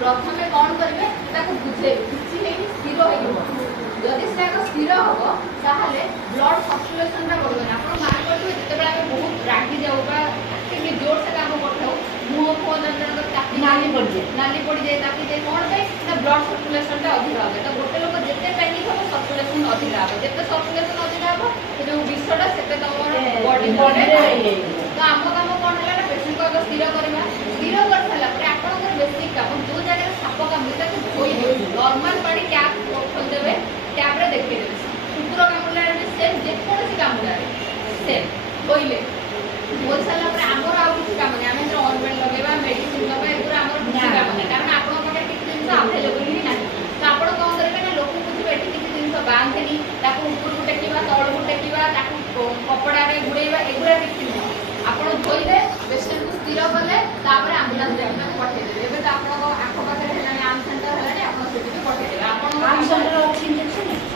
प्रथम कौन करेंगे बुझे किसी स्थिर हो जदि से स्थिर हम ताहले ब्लड सर्कुलेशन बढ़े आप मान करेंगे जिते बहुत रागि जाऊ जोर से काम करू मुह फुह जन नाली पड़ जाए ताकि कौन पे ब्लड सर्कुलेशन अधिक हे तो गोटे लोग जिते पैनिक हम सर्कुलेशन अधिक हे जिते सर्कुलेशन अधिक हे जो विषटा से तुम बॉडी तो आम कम कौन है पेशेंट को स्थिर करवा स्थिर कर सारापर आपंकर बेसिक काम जो जगह साप कामुड़ी धोई नर्माल पानी टैप खोलदेवे टैप्रे देखिए कुकुर कामुड़ा सेम जेकोसी कामुड़ा सेम धोइले बोल सारापर आमर आउ किसी काम नहीं आम ऑइंटमेंट लगेगा मेडिसिन दबा एगुरा आमर किसी काम नहीं कारण आपन पाखे किसी जिन अवेलेबल ही ना तो आप कौन करेंगे ना लोक बुझे किसी जिन बांधेनि ऊपर को टेकवा तल को टेकवा कपड़ा गुड़ेवा एगुरा किसी नहीं आप धोइले पेसेंट को स्थिर कले आम्बुलांस पठेदेवे एवं तो आप आखपाखे है आर्म सेंटर है आप पठेदेवे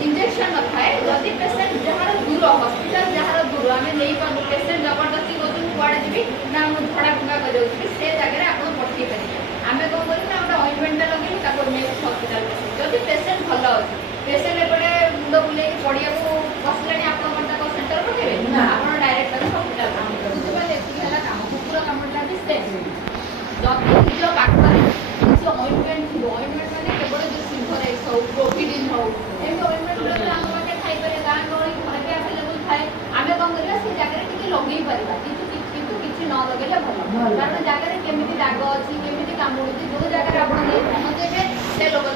इंजेक्शन न थाए जदि पेसेंट जार दूर हस्पिटाल जार दूर आम नहीं पार्टी पेसेंट जबरदस्ती कौन कड़े जी ना झड़ा फुंका कर से जगह आप पठे पारे आम कौन करें ऑइंटमेंट लगे नेक्स्ट हस्पिटाल जदि पेसेंट भल अच्छे पेसेंट एपटे मुंड बुले पड़िया को बसला आप सेंटर पठेबे आप डायरेक्ट हस्पिटाल बुझे ये कम कुकुर कामुड़ा भी सेम जदि निज पाखे किसी ऑइंटमेंट थी ऑइंटमेंट मैंने केवल जो सिल्वर एक्स हो प्रोविडिन हो एम ऑइंटमेंट आम पाखे खाईपर गाँ गहली घर भी आवेलेबल थाए आम कौन करवा से जगह टी लगे पार कितु किसी न लगे भल कारण जगह केमी दाग अच्छी केमी कामुड़ी जो जगह आप पहुँचे से लोग